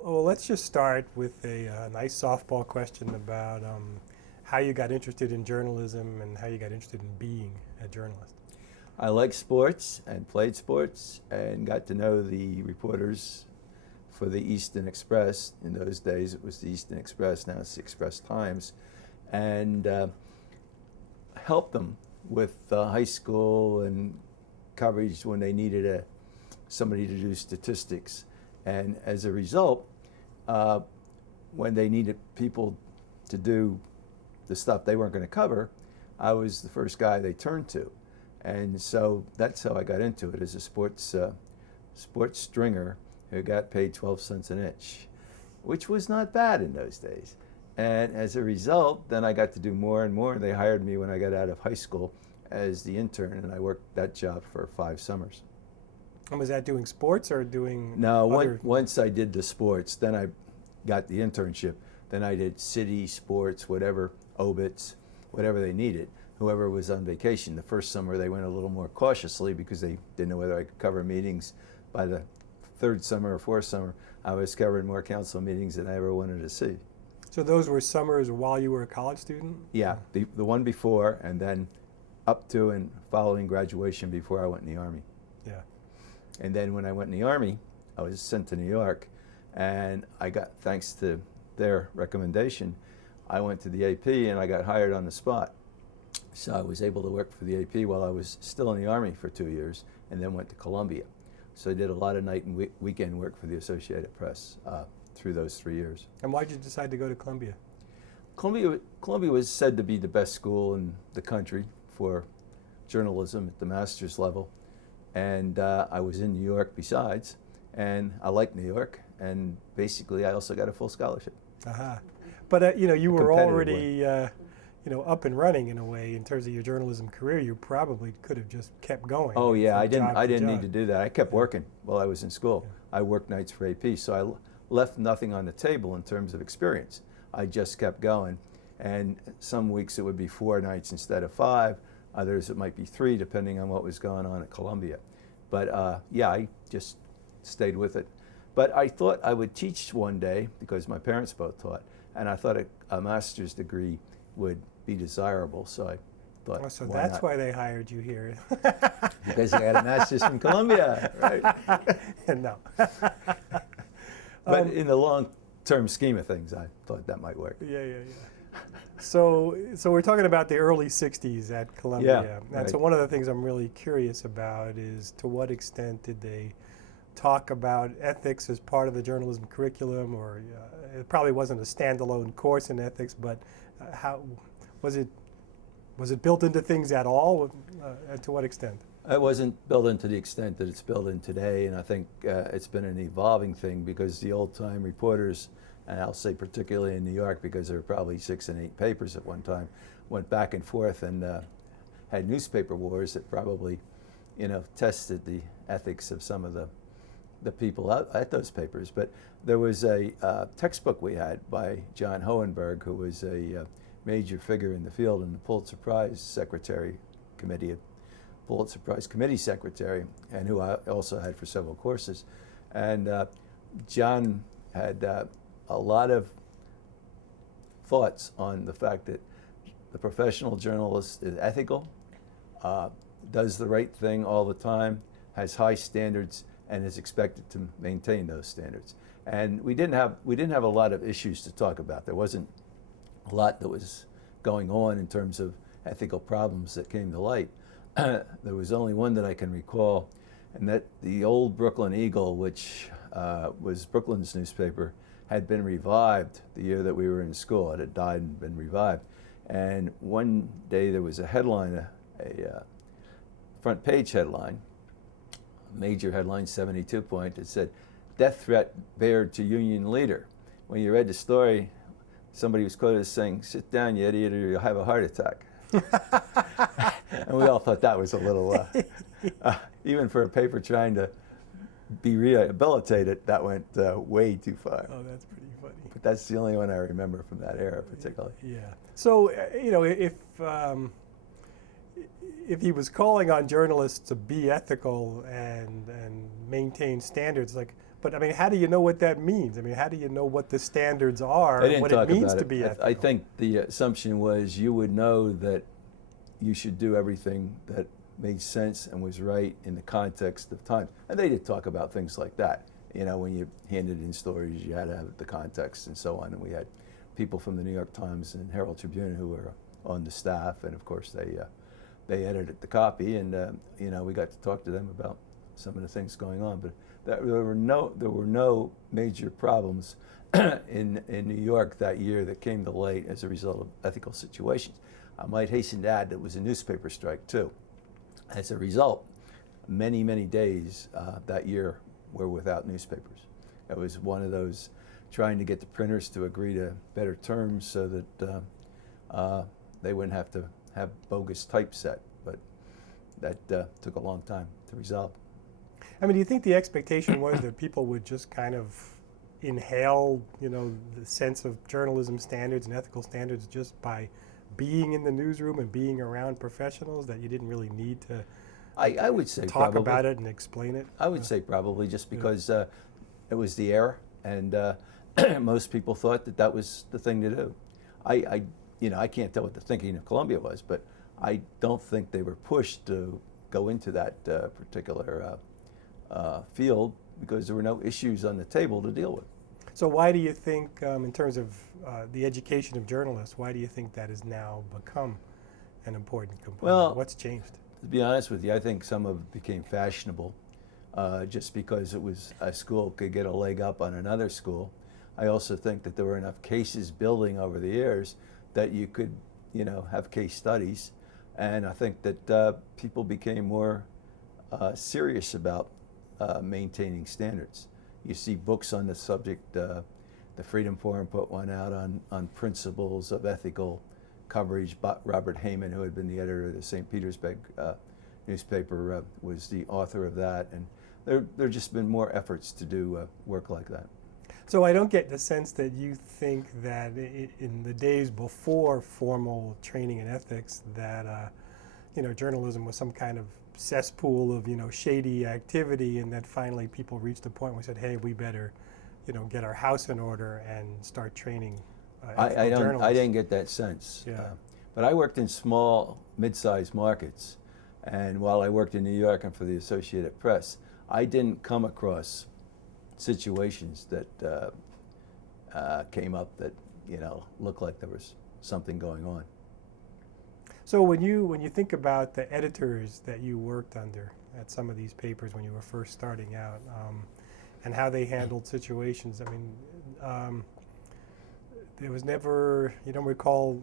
Well, let's just start with a nice softball question about how you got interested in journalism and how you got interested in being a journalist. I liked sports and played sports and got to know the reporters for the Eastern Express. In those days, it was the Eastern Express. Now it's the Express Times, and helped them with high school and coverage when they needed somebody to do statistics. And as a result, when they needed people to do the stuff they weren't going to cover, I was the first guy they turned to. And so that's how I got into it, as a sports stringer who got paid 12 cents an inch, which was not bad in those days. And as a result, then I got to do more and more. They hired me when I got out of high school as the intern, and I worked that job for 5 summers. And was that doing sports or doing No, other? once I did the sports, then I got the internship. Then I did city sports, whatever, obits, whatever they needed. Whoever was on vacation. The first summer they went a little more cautiously because they didn't know whether I could cover meetings. By the 3rd summer or 4th summer, I was covering more council meetings than I ever wanted to see. So those were summers while you were a college student? Yeah, the one before, and then up to and following graduation before I went in the Army. Yeah. And then when I went in the Army, I was sent to New York, and I got, thanks to their recommendation, I went to the AP and I got hired on the spot. So I was able to work for the AP while I was still in the Army for 2 years, and then went to Columbia. So I did a lot of night and weekend work for the Associated Press through those 3 years. And why did you decide to go to Columbia? Columbia was said to be the best school in the country for journalism at the master's level. And I was in New York besides, and I liked New York, and basically I also got a full scholarship. Uh-huh. But you were competitive already up and running in a way in terms of your journalism career. You probably could have just kept going. Oh yeah, I didn't job. need to do that. I kept working while I was in school. Yeah. I worked nights for AP, so I left nothing on the table in terms of experience. I just kept going, and some weeks it would be 4 nights instead of 5. Others it might be 3, depending on what was going on at Columbia. But yeah, I just stayed with it. But I thought I would teach one day, because my parents both taught, and I thought a master's degree would be desirable, so I thought, so why that's not? why they hired you here. Because I had a master's from Columbia, right? No. But in the long-term scheme of things, I thought that might work. Yeah. So we're talking about the early 60s at Columbia. Yeah, And right. so one of the things I'm really curious about is, to what extent did they talk about ethics as part of the journalism curriculum, or it probably wasn't a standalone course in ethics, but how was it built into things at all? And to what extent? It wasn't built into the extent that it's built in today, and I think it's been an evolving thing, because the old-time reporters, and I'll say particularly in New York, because there were probably 6 and 8 papers at one time, went back and forth and had newspaper wars that probably, tested the ethics of some of the people out at those papers. But there was a textbook we had by John Hohenberg, who was a major figure in the field and the Pulitzer Prize Pulitzer Prize Committee Secretary, and who I also had for several courses. And John had a lot of thoughts on the fact that the professional journalist is ethical, does the right thing all the time, has high standards, and is expected to maintain those standards. And we didn't have a lot of issues to talk about. There wasn't a lot that was going on in terms of ethical problems that came to light. There was only one that I can recall, and that the old Brooklyn Eagle, which was Brooklyn's newspaper, had been revived the year that we were in school. It had died and been revived. And one day there was a headline, a front page headline, major headline, 72 point. It said, "Death threat bared to union leader." When you read the story, somebody was quoted as saying, "Sit down, you idiot, or you'll have a heart attack." And we all thought that was a little, even for a paper trying to be rehabilitated, that went way too far. Oh, that's pretty funny. But that's the only one I remember from that era particularly. Yeah. So, if he was calling on journalists to be ethical and maintain standards, like, But I mean, how do you know what that means? I mean, how do you know what the standards are, They and didn't what talk it means about to it. be ethical? I think the assumption was you would know that you should do everything that made sense and was right in the context of times. And they did talk about things like that. You know, when you handed in stories, you had to have the context and so on. And we had people from the New York Times and Herald Tribune who were on the staff, and of course they edited the copy, and you know, we got to talk to them about some of the things going on. But there were no major problems in New York that year that came to light as a result of ethical situations. I might hasten to add that it was a newspaper strike too. As a result, many days that year were without newspapers. It was one of those trying to get the printers to agree to better terms so that they wouldn't have to have bogus typeset, but that took a long time to resolve. I mean, do you think the expectation was that people would just kind of inhale, you know, the sense of journalism standards and ethical standards just by being in the newsroom and being around professionals, that you didn't really need to I would say talk probably about it and explain it? I would say probably just because it was the era, and most people thought that that was the thing to do. You know, I can't tell what the thinking of Columbia was, but I don't think they were pushed to go into that particular field because there were no issues on the table to deal with. So why do you think, in terms of the education of journalists, why do you think that has now become an important component? Well, what's changed? To be honest with you, I think some of it became fashionable just because it was a school could get a leg up on another school. I also think that there were enough cases building over the years that you could, you know, have case studies, and I think that people became more serious about maintaining standards. You see books on the subject. The Freedom Forum put one out on principles of ethical coverage. Robert Heyman, who had been the editor of the St. Petersburg newspaper, was the author of that, and there just been more efforts to do work like that. So I don't get the sense that you think that in the days before formal training in ethics that you know, journalism was some kind of cesspool of, you know, shady activity, and that finally people reached a point where we said, hey, we better, you know, get our house in order and start training ethical journalists. I didn't get that sense. Yeah. But I worked in small, mid-sized markets, and while I worked in New York and for the Associated Press, I didn't come across situations that came up that, you know, looked like there was something going on. So when you think about the editors that you worked under at some of these papers when you were first starting out, and how they handled situations, I mean, there was never, you don't recall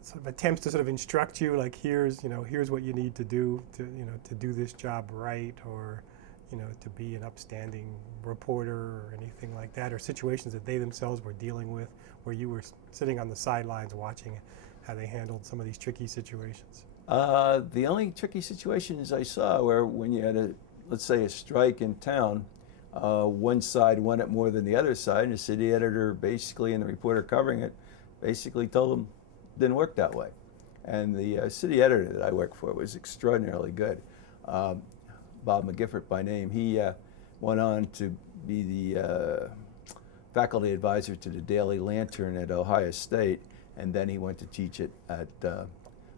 sort of attempts to sort of instruct you, like, here's what you need to do to do this job right, or, you know, to be an upstanding reporter or anything like that, or situations that they themselves were dealing with where you were sitting on the sidelines watching how they handled some of these tricky situations? The only tricky situations I saw were when you had let's say a strike in town, one side wanted more than the other side, and the city editor basically and the reporter covering it basically told them it didn't work that way. And the city editor that I worked for was extraordinarily good. Bob McGiffert by name. He went on to be the faculty advisor to the Daily Lantern at Ohio State, and then he went to teach it at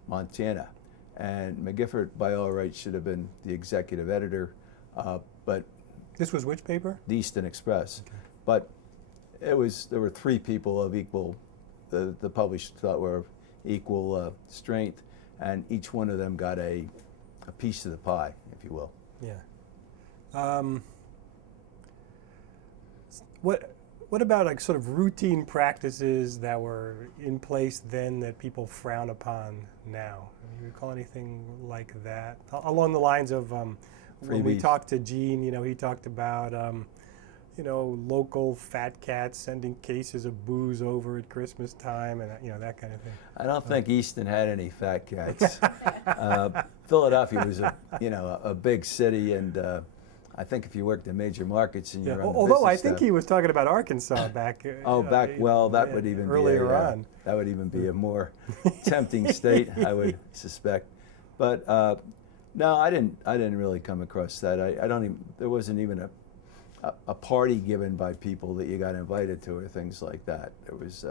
Montana. And McGiffert, by all rights, should have been the executive editor, but This was which paper? the Easton Express. Okay. But there were three people of equal, the published thought were of equal strength, and each one of them got a piece of the pie, if you will. Yeah. What about, like, sort of routine practices that were in place then that people frown upon now? Do you recall anything like that along the lines of when we Freebies. talked to Gene? You know, he talked about you know, local fat cats sending cases of booze over at Christmas time, and, you know, that kind of thing. I don't think Easton had any fat cats. Philadelphia was a big city, and I think if you worked in major markets and you're on the Although I business think staff, he was talking about Arkansas back. that would even earlier be on. That would even be a more tempting state, I would suspect. But No, I didn't. I didn't really come across that. I don't even. There wasn't even a party given by people that you got invited to or things like that. There was.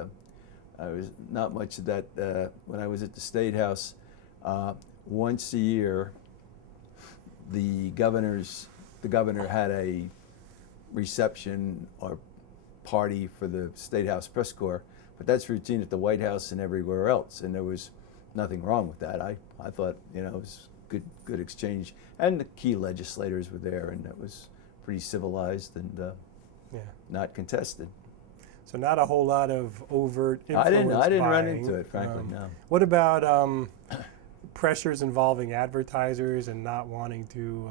I was not much of that when I was at the State House. Once a year, the governor had a reception or party for the State House press corps, but that's routine at the White House and everywhere else, and there was nothing wrong with that. I thought, it was good exchange, and the key legislators were there, and it was pretty civilized and Yeah. not contested. So not a whole lot of overt influence I didn't run buying. into it, frankly, no. What about pressures involving advertisers and not wanting to,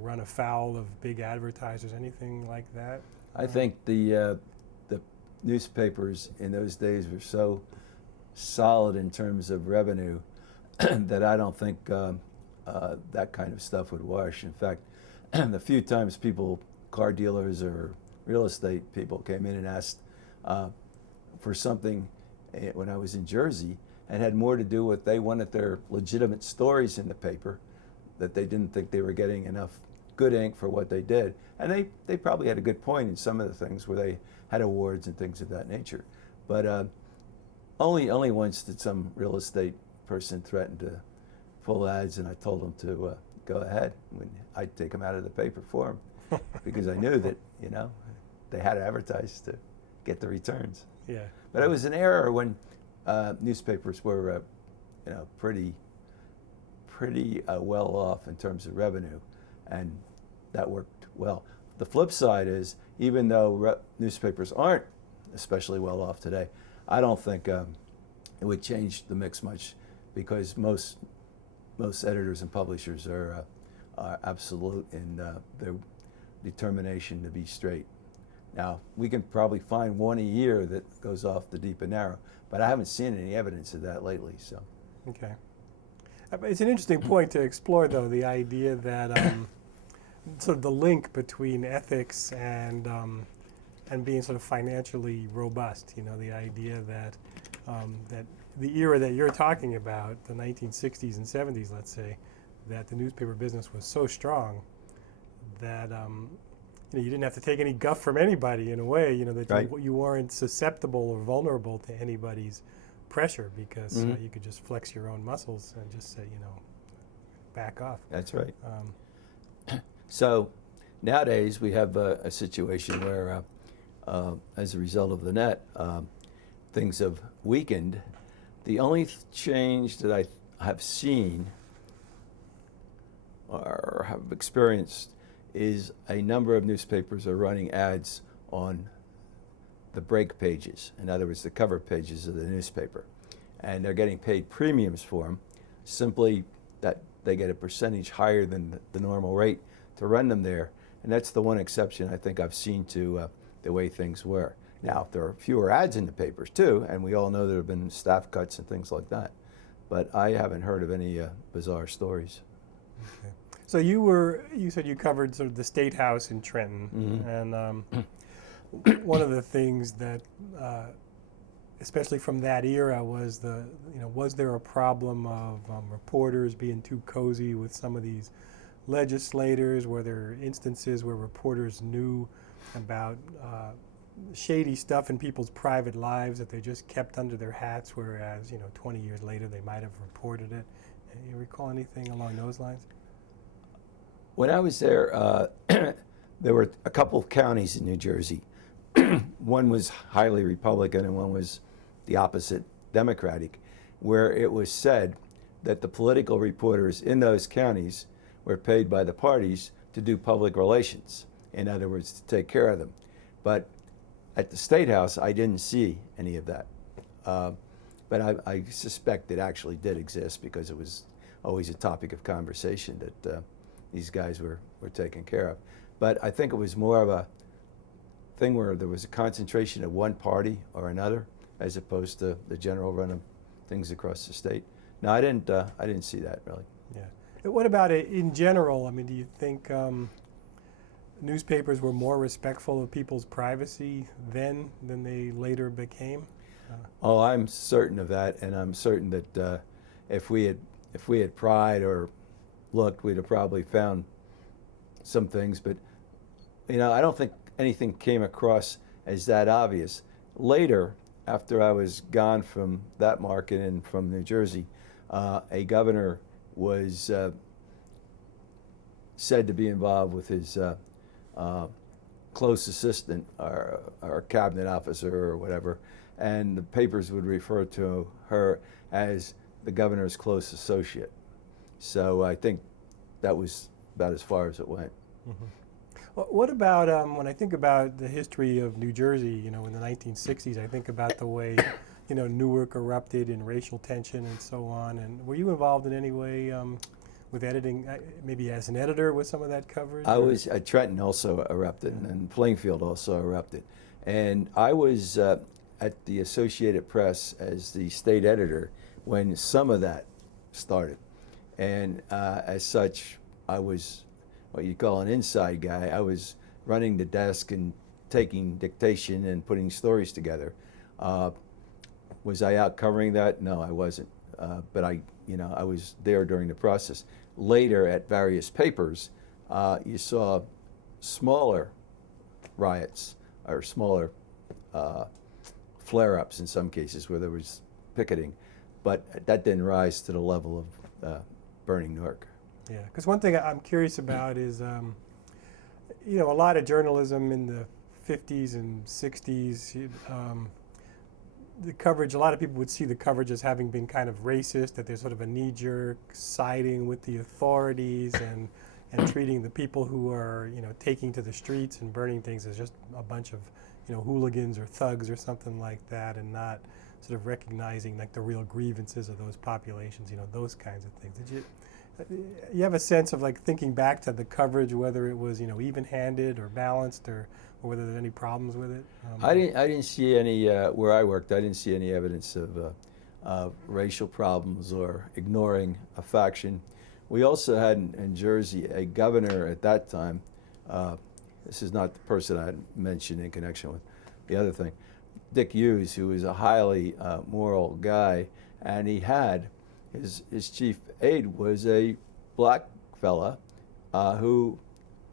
run afoul of big advertisers? Anything like that? I think the newspapers in those days were so solid in terms of revenue that I don't think that kind of stuff would wash. In fact, the few times car dealers or real estate people came in and asked for something when I was in Jersey, and had more to do with they wanted their legitimate stories in the paper, that they didn't think they were getting enough good ink for what they did. And they probably had a good point in some of the things where they had awards and things of that nature. But only once did some real estate person threaten to pull ads, and I told them to go ahead. I'd take them out of the paper for them because I knew that, they had to advertise to get the returns. Yeah. But it was an era when newspapers were, pretty well off in terms of revenue, and that worked well. The flip side is, even though newspapers aren't especially well off today, I don't think it would change the mix much, because most editors and publishers are absolute in their determination to be straight. Now, we can probably find one a year that goes off the deep and narrow, but I haven't seen any evidence of that lately. So, okay. It's an interesting point to explore, though, the idea that sort of the link between ethics and being sort of financially robust. The idea that that the era that you're talking about, the 1960s and 70s, let's say, that the newspaper business was so strong that you didn't have to take any guff from anybody, in a way, that right. you weren't susceptible or vulnerable to anybody's pressure, because you could just flex your own muscles and just say, back off. That's right. So nowadays we have a situation where, as a result of the net, things have weakened. The only change that I have seen or have experienced is a number of newspapers are running ads on the break pages, in other words, the cover pages of the newspaper, and they're getting paid premiums for them, simply that they get a percentage higher than the normal rate to run them there. And that's the one exception I think I've seen to the way things were. Now, there are fewer ads in the papers too, and we all know there have been staff cuts and things like that, but I haven't heard of any bizarre stories. Okay. So you said you covered sort of the State House in Trenton, and one of the things that, especially from that era, was was there a problem of reporters being too cozy with some of these legislators? Were there instances where reporters knew about shady stuff in people's private lives that they just kept under their hats, whereas 20 years later they might have reported it? You recall anything along those lines? When I was there, there were a couple of counties in New Jersey. One was highly Republican and one was the opposite, Democratic, where it was said that the political reporters in those counties were paid by the parties to do public relations, in other words, to take care of them. But at the State House, I didn't see any of that. But I suspect it actually did exist, because it was always a topic of conversation that these guys were taken care of. But I think it was more of a thing where there was a concentration of one party or another, as opposed to the general run of things across the state. No, I didn't see that, really. Yeah. What about it in general? I mean, do you think newspapers were more respectful of people's privacy then than they later became? Oh, I'm certain of that, and I'm certain that if we had pride or looked, we'd have probably found some things, but I don't think anything came across as that obvious. Later, after I was gone from that market and from New Jersey, a governor was said to be involved with his close assistant or cabinet officer or whatever, and the papers would refer to her as the governor's close associate. So I think that was about as far as it went. Mm-hmm. Well, what about when I think about the history of New Jersey, in the 1960s, I think about the way, Newark erupted in racial tension and so on. And were you involved in any way with editing, maybe as an editor with some of that coverage? I was at Trenton also erupted, and Plainfield also erupted. And I was at the Associated Press as the state editor when some of that started. And as such, I was what you call an inside guy. I was running the desk and taking dictation and putting stories together. Was I out covering that? No, I wasn't. But I was there during the process. Later, at various papers, you saw smaller riots or smaller flare-ups in some cases where there was picketing, but that didn't rise to the level of burning Newark. Yeah, because one thing I'm curious about is, a lot of journalism in the 50s and 60s, the coverage, a lot of people would see the coverage as having been kind of racist, that there's sort of a knee-jerk siding with the authorities and treating the people who are, taking to the streets and burning things as just a bunch of, hooligans or thugs or something like that, and not sort of recognizing like the real grievances of those populations, those kinds of things. Did you have a sense of like thinking back to the coverage, whether it was even-handed or balanced, or whether there's any problems with it? I didn't see any where I worked. I didn't see any evidence of racial problems or ignoring a faction. We also had in Jersey a governor at that time. This is not the person I had mentioned in connection with the other thing. Dick Hughes, who was a highly moral guy, and he had his chief aide was a black fella who,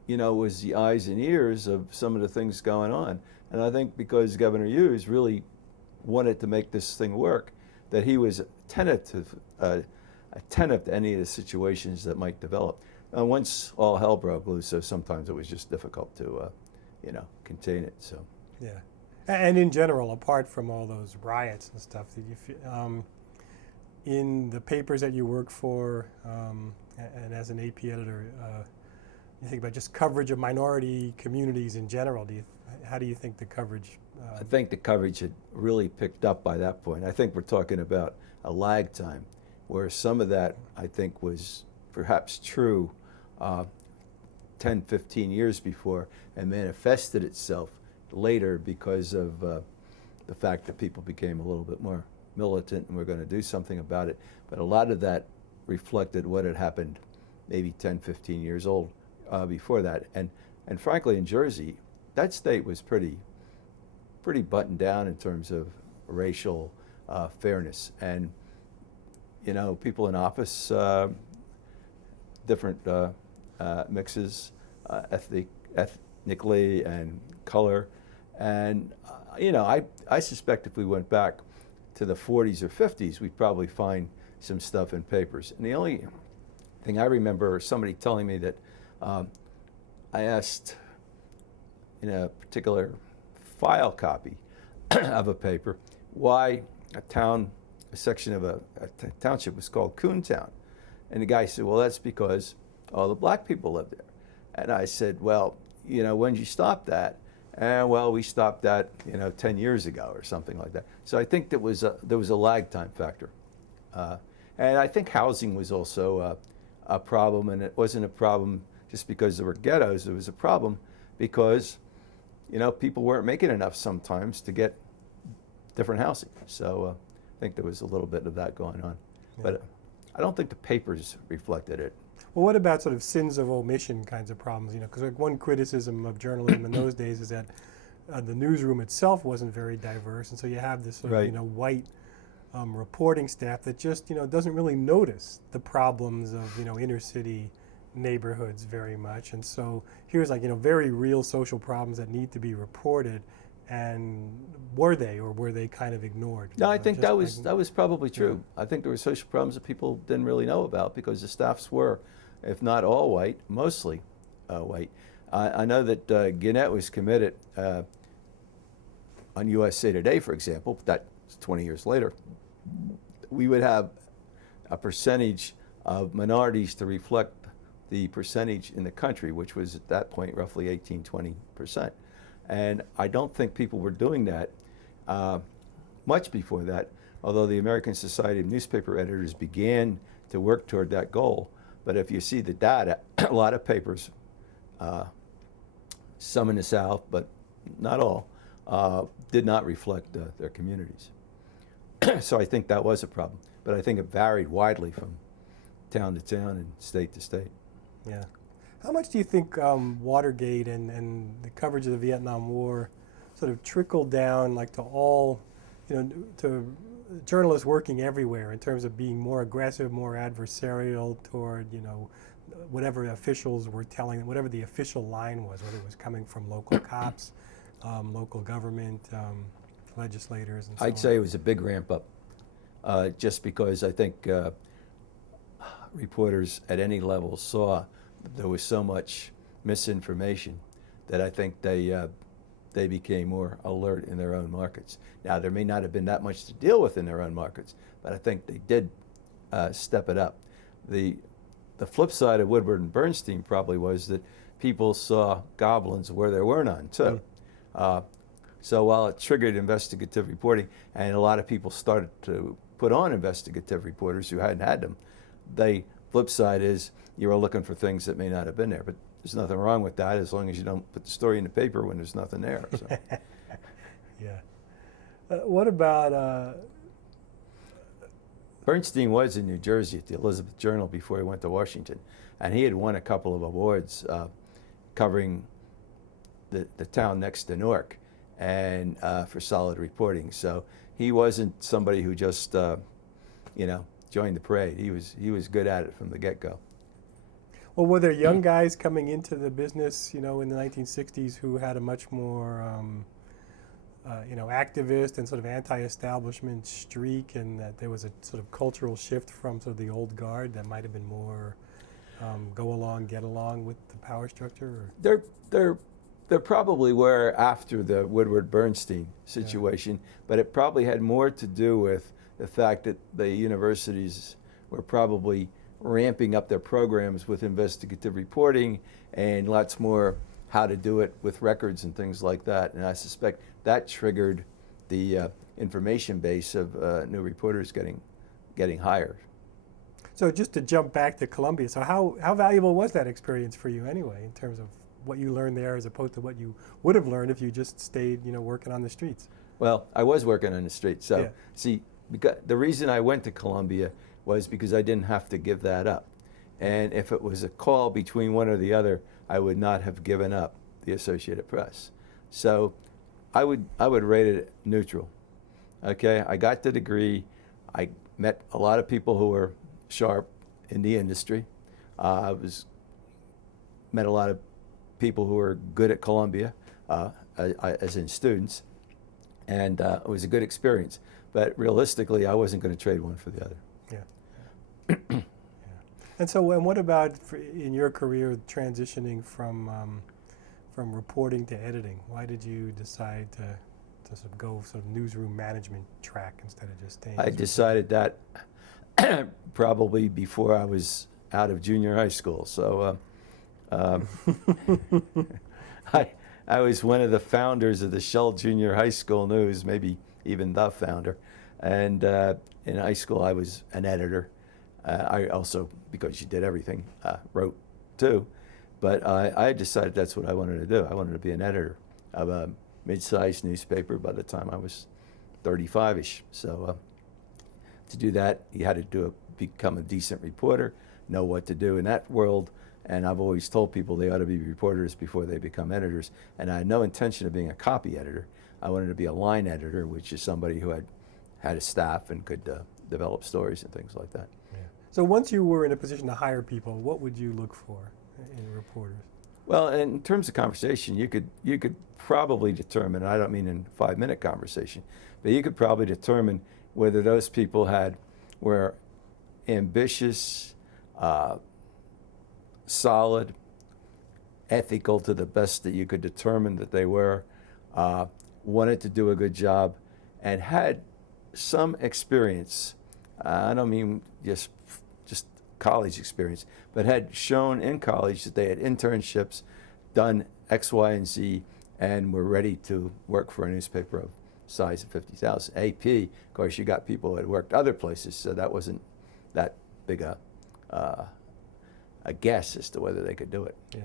was the eyes and ears of some of the things going on. And I think because Governor Hughes really wanted to make this thing work, that he was attentive to any of the situations that might develop. Once all hell broke loose, so sometimes it was just difficult to, contain it. So. Yeah, and in general, apart from all those riots and stuff, did you in the papers that you work for, and as an AP editor, you think about just coverage of minority communities in general. How do you think the coverage? I think the coverage had really picked up by that point. I think we're talking about a lag time, where some of that I think was perhaps true 10, 15 years before, and manifested itself later because of the fact that people became a little bit more militant and we're going to do something about it. But a lot of that reflected what had happened maybe 10, 15 years old before that. And frankly, in Jersey, that state was pretty buttoned down in terms of racial fairness. And, people in office, different mixes, ethnically and color. And, I suspect if we went back to the 40s or 50s, we'd probably find some stuff in papers. And the only thing I remember somebody telling me that I asked in a particular file copy of a paper why a section of a township was called Coontown. And the guy said, well, that's because all the black people live there. And I said, well, when did you stop that? And well, we stopped that, 10 years ago or something like that. So I think there was a lag time factor. And I think housing was also a problem, and it wasn't a problem just because there were ghettos. It was a problem because, people weren't making enough sometimes to get different housing. So I think there was a little bit of that going on. Yeah. But I don't think the papers reflected it. Well, what about sort of sins of omission kinds of problems? Because like one criticism of journalism in those days is that the newsroom itself wasn't very diverse, and so you have this sort of white reporting staff that just doesn't really notice the problems of inner city neighborhoods very much, and so here's like very real social problems that need to be reported, and were they kind of ignored? No, I think Just that like- was probably true. I think there were social problems that people didn't really know about because the staffs were, if not all white, mostly white. I know that Gannett was committed on USA Today, for example. That's 20 years later. We would have a percentage of minorities to reflect the percentage in the country, which was at that point roughly 18–20%. And I don't think people were doing that much before that, although the American Society of Newspaper Editors began to work toward that goal. But if you see the data, a lot of papers, some in the South, but not all, did not reflect their communities. So I think that was a problem. But I think it varied widely from town to town and state to state. Yeah. How much do you think Watergate and the coverage of the Vietnam War sort of trickled down, like to all, to journalists working everywhere in terms of being more aggressive, more adversarial toward, whatever officials were telling them, whatever the official line was, whether it was coming from local cops, local government, legislators, and so on? I'd say it was a big ramp up, just because I think reporters at any level saw that there was so much misinformation that I think they became more alert in their own markets. Now, there may not have been that much to deal with in their own markets, but I think they did step it up. The flip side of Woodward and Bernstein probably was that people saw goblins where there were none, too. So while it triggered investigative reporting, and a lot of people started to put on investigative reporters who hadn't had them, the flip side is you were looking for things that may not have been there. But there's nothing wrong with that as long as you don't put the story in the paper when there's nothing there. So. Yeah. What about... Bernstein was in New Jersey at the Elizabeth Journal before he went to Washington, and he had won a couple of awards covering the town next to Newark, and for solid reporting. So he wasn't somebody who just joined the parade. He was good at it from the get-go. Well, were there young guys coming into the business, in the 1960s who had a much more, activist and sort of anti-establishment streak, and that there was a sort of cultural shift from sort of the old guard that might have been more go along, get along with the power structure? Or? There probably were after the Woodward-Bernstein situation, but it probably had more to do with the fact that the universities were probably ramping up their programs with investigative reporting and lots more how to do it with records and things like that. And I suspect that triggered the information base of new reporters getting hired. So just to jump back to Columbia, so how valuable was that experience for you anyway, in terms of what you learned there as opposed to what you would have learned if you just stayed, working on the streets? Well, I was working on the streets. So, yeah. See, the reason I went to Columbia was because I didn't have to give that up. And if it was a call between one or the other, I would not have given up the Associated Press. So I would rate it neutral. Okay, I got the degree. I met a lot of people who were sharp in the industry. Met a lot of people who were good at Columbia, as in students, and it was a good experience. But realistically, I wasn't going to trade one for the other. Yeah. Yeah. And so, and what about in your career transitioning from reporting to editing? Why did you decide to sort of go sort of newsroom management track instead of just staying? I decided that probably before I was out of junior high school. So I was one of the founders of the Shell Junior High School News, maybe even the founder. And in high school, I was an editor. I also, because you did everything, wrote too. But I decided that's what I wanted to do. I wanted to be an editor of a mid-sized newspaper by the time I was 35-ish. So to do that, you had to become a decent reporter, know what to do in that world. And I've always told people they ought to be reporters before they become editors. And I had no intention of being a copy editor. I wanted to be a line editor, which is somebody who had had a staff and could develop stories and things like that. Yeah. So once you were in a position to hire people, what would you look for in reporters? Well, in terms of conversation, you could probably determine, I don't mean in 5-minute conversation, but you could probably determine whether those people were ambitious, solid, ethical to the best that you could determine that they were, wanted to do a good job, and had some experience. I don't mean just college experience, but had shown in college that they had internships, done X, Y, and Z, and were ready to work for a newspaper of size of 50,000. AP, of course, you got people who had worked other places, so that wasn't that big a guess as to whether they could do it. Yeah.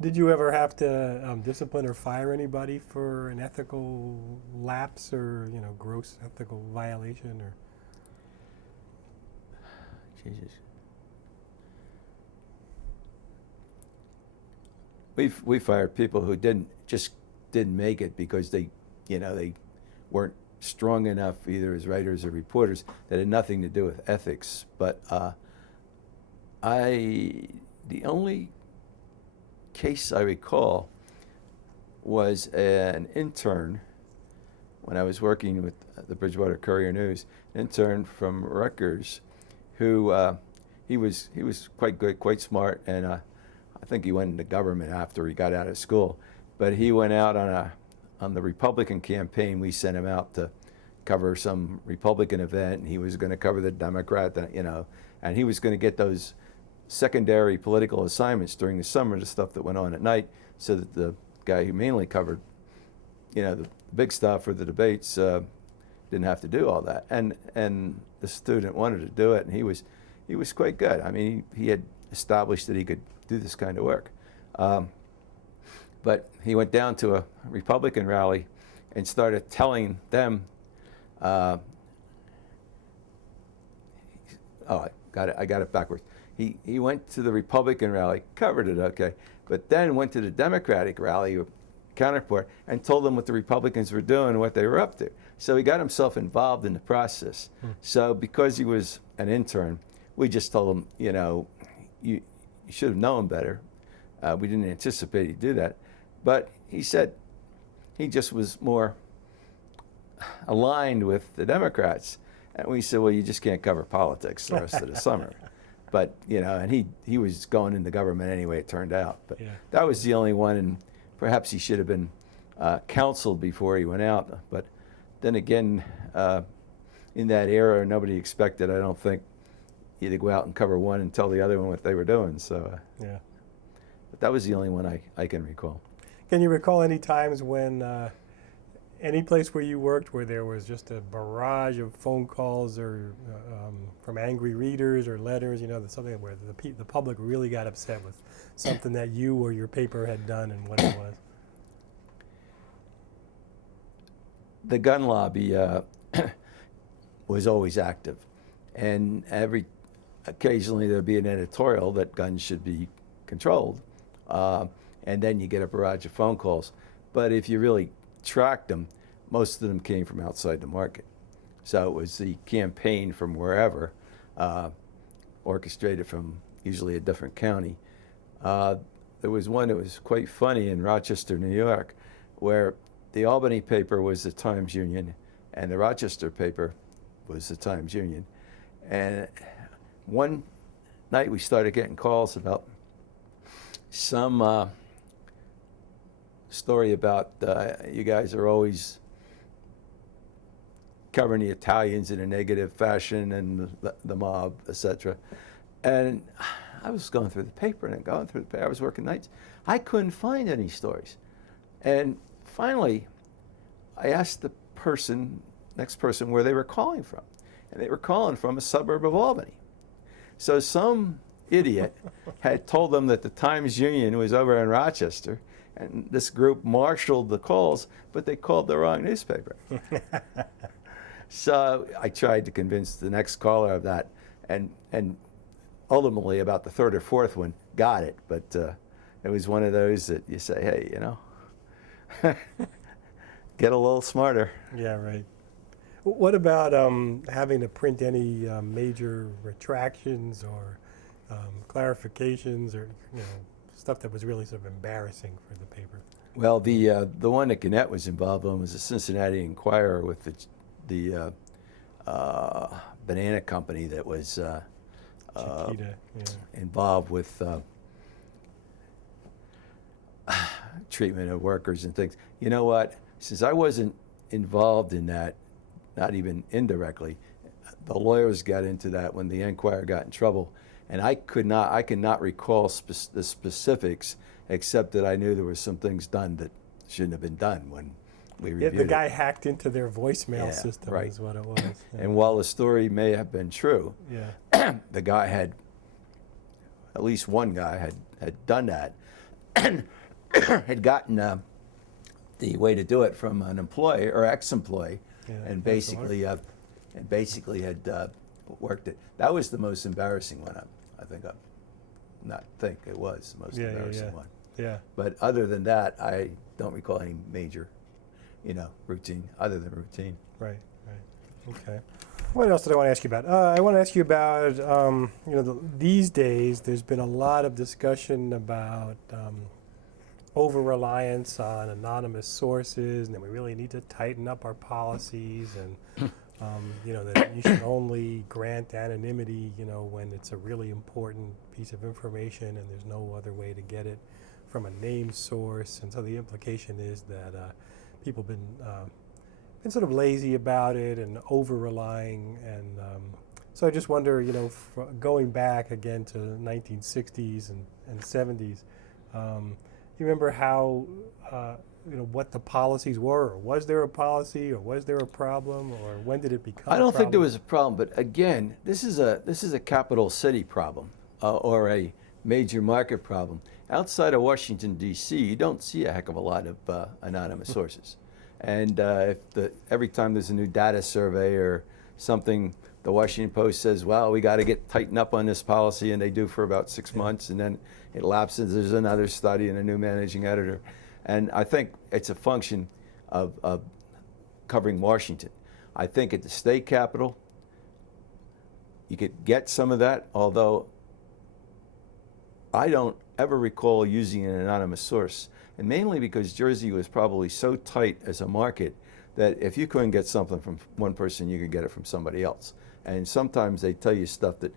Did you ever have to discipline or fire anybody for an ethical lapse or gross ethical violation or? Jesus. We fired people who didn't make it because they weren't strong enough either as writers or reporters. That had nothing to do with ethics. But the only case I recall was an intern when I was working with the Bridgewater Courier News, an intern from Rutgers, who he was quite good, quite smart, and I think he went into government after he got out of school. But he went out on the Republican campaign. We sent him out to cover some Republican event, and he was going to cover the Democrat, and he was going to get those secondary political assignments during the summer, the stuff that went on at night, so that the guy who mainly covered, the big stuff or the debates didn't have to do all that. And the student wanted to do it, and he was quite good. I mean, he had established that he could do this kind of work. But he went down to a Republican rally and started telling them, I got it backwards. He went to the Republican rally, covered it okay, but then went to the Democratic rally, counterpart, and told them what the Republicans were doing and what they were up to. So he got himself involved in the process. So because he was an intern, we just told him, you should have known better. We didn't anticipate he'd do that. But he said he just was more aligned with the Democrats. And we said, well, you just can't cover politics the rest of the summer. But, and he was going into government anyway, it turned out. But yeah. That was the only one, and perhaps he should have been counseled before he went out. But then again, in that era, nobody expected, I don't think, you to go out and cover one and tell the other one what they were doing. So, yeah. But that was the only one I can recall. Can you recall any times when any place where you worked where there was just a barrage of phone calls or from angry readers or letters, something where the public really got upset with something that you or your paper had done and what it was? The gun lobby was always active, and occasionally there'd be an editorial that guns should be controlled, and then you get a barrage of phone calls. But if you really tracked them, most of them came from outside the market. So it was the campaign from wherever, orchestrated from usually a different county. There was one that was quite funny in Rochester, New York, where the Albany paper was the Times Union, and the Rochester paper was the Times Union. And one night we started getting calls about some story about you guys are always covering the Italians in a negative fashion and the mob, etc. And I was going through the paper and going through the paper. I was working nights. I couldn't find any stories. And finally, I asked the next person where they were calling from. And they were calling from a suburb of Albany. So some idiot had told them that the Times Union was over in Rochester, and this group marshaled the calls, but they called the wrong newspaper. So I tried to convince the next caller of that, and ultimately about the third or fourth one got it, but it was one of those that you say, hey, get a little smarter. Yeah, right. What about having to print any major retractions or clarifications or stuff that was really sort of embarrassing for the paper? Well, the one that Gannett was involved in was the Cincinnati Enquirer with the banana company that was Chiquita, yeah. involved with treatment of workers and things. You know what? Since I wasn't involved in that, not even indirectly, the lawyers got into that when the Enquirer got in trouble, and I could not recall the specifics, except that I knew there were some things done that shouldn't have been done when we reviewed The guy it. hacked into their voicemail Yeah, system right. is what it was. Yeah. And while the story may have been true, Yeah. the guy had, at least one guy had done that, had gotten the way to do it from an employee or ex-employee, Yeah, and that's the one. basically had worked it. That was the most embarrassing one. It was the most embarrassing one. Yeah. But other than that, I don't recall any major, routine other than routine. Right. Okay. What else did I want to ask you about? I want to ask you about, these days there's been a lot of discussion about over-reliance on anonymous sources, and that we really need to tighten up our policies, and that you should only grant anonymity, when it's a really important piece of information and there's no other way to get it from a named source. And so the implication is that people have been sort of lazy about it and over-relying. And so I just wonder, going back again to the 1960s and 70s, you remember how, what the policies were? Or was there a policy, or was there a problem, or when did it become? I don't think there was a problem, but again, this is a capital city problem or a major market problem. Outside of Washington D.C., you don't see a heck of a lot of anonymous sources, and every time there's a new data survey or something, the Washington Post says, "Well, we got to tighten up on this policy," and they do for about 6 months, and then it lapses. There's another study and a new managing editor. And I think it's a function of covering Washington. I think at the state capitol, you could get some of that, although I don't ever recall using an anonymous source. And mainly because Jersey was probably so tight as a market that if you couldn't get something from one person, you could get it from somebody else. And sometimes they tell you stuff that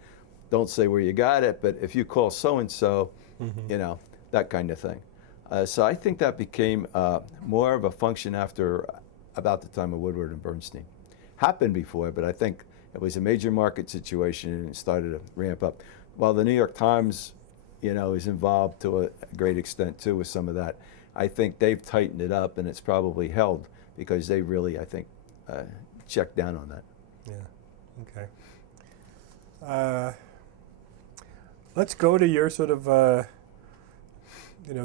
don't say where you got it, but if you call so-and-so, that kind of thing. So I think that became more of a function after about the time of Woodward and Bernstein. Happened before, but I think it was a major market situation and it started to ramp up. While the New York Times, is involved to a great extent too with some of that, I think they've tightened it up and it's probably held because they really, I think, checked down on that. Yeah. Okay. Let's go to your sort of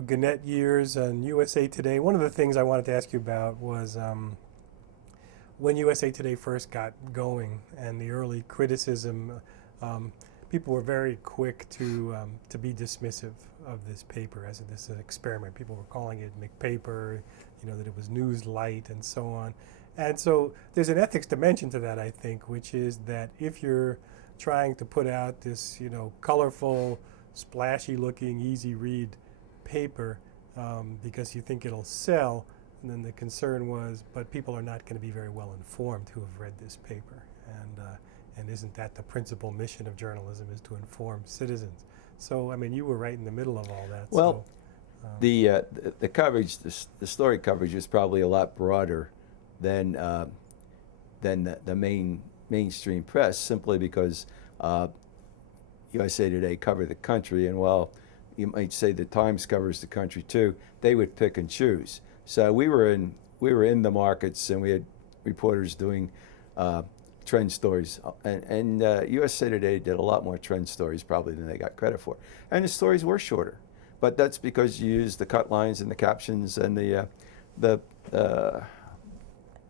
Gannett years and USA Today. One of the things I wanted to ask you about was when USA Today first got going and the early criticism. People were very quick to be dismissive of this paper as this experiment. People were calling it McPaper, that it was news light and so on. And so there's an ethics dimension to that, I think, which is that if you're trying to put out this, colorful, splashy-looking, easy-read paper because you think it'll sell, and then the concern was, but people are not going to be very well informed who have read this paper, and isn't that the principal mission of journalism, is to inform citizens? So I mean, you were right in the middle of all that. Well, so, the coverage, the story coverage was probably a lot broader than the mainstream press, simply because USA Today covered the country, and while you might say the Times covers the country too, they would pick and choose. So we were in the markets, and we had reporters doing trend stories, and USA Today did a lot more trend stories probably than they got credit for, and the stories were shorter, but that's because you used the cut lines and the captions and the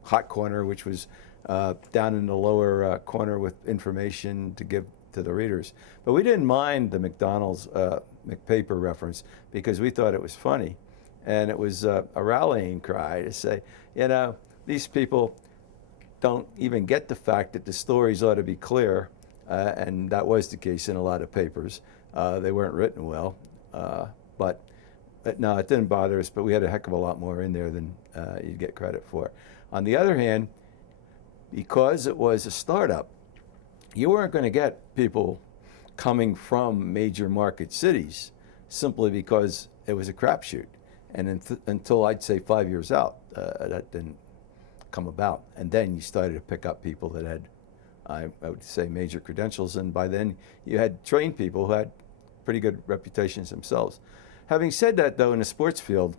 hot corner, which was down in the lower corner with information to give to the readers. But we didn't mind the McDonald's McPaper reference because we thought it was funny, and it was a rallying cry to say, these people don't even get the fact that the stories ought to be clear, and that was the case in a lot of papers. They weren't written well, but no, it didn't bother us, but we had a heck of a lot more in there than you'd get credit for. On the other hand, because it was a startup, you weren't going to get people coming from major market cities simply because it was a crapshoot. And until I'd say 5 years out, that didn't come about. And then you started to pick up people that had, I would say, major credentials, and by then you had trained people who had pretty good reputations themselves. Having said that, though, in the sports field,